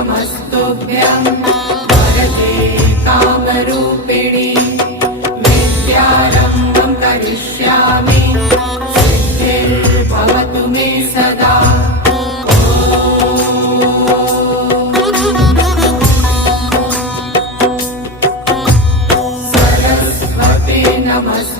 नमस्तुभ्यं वरदे कामरूपिणि विद्यारम्भं करिष्यामि सिद्धिर्भवतु मे सदा। सरस्वती नमस्ते।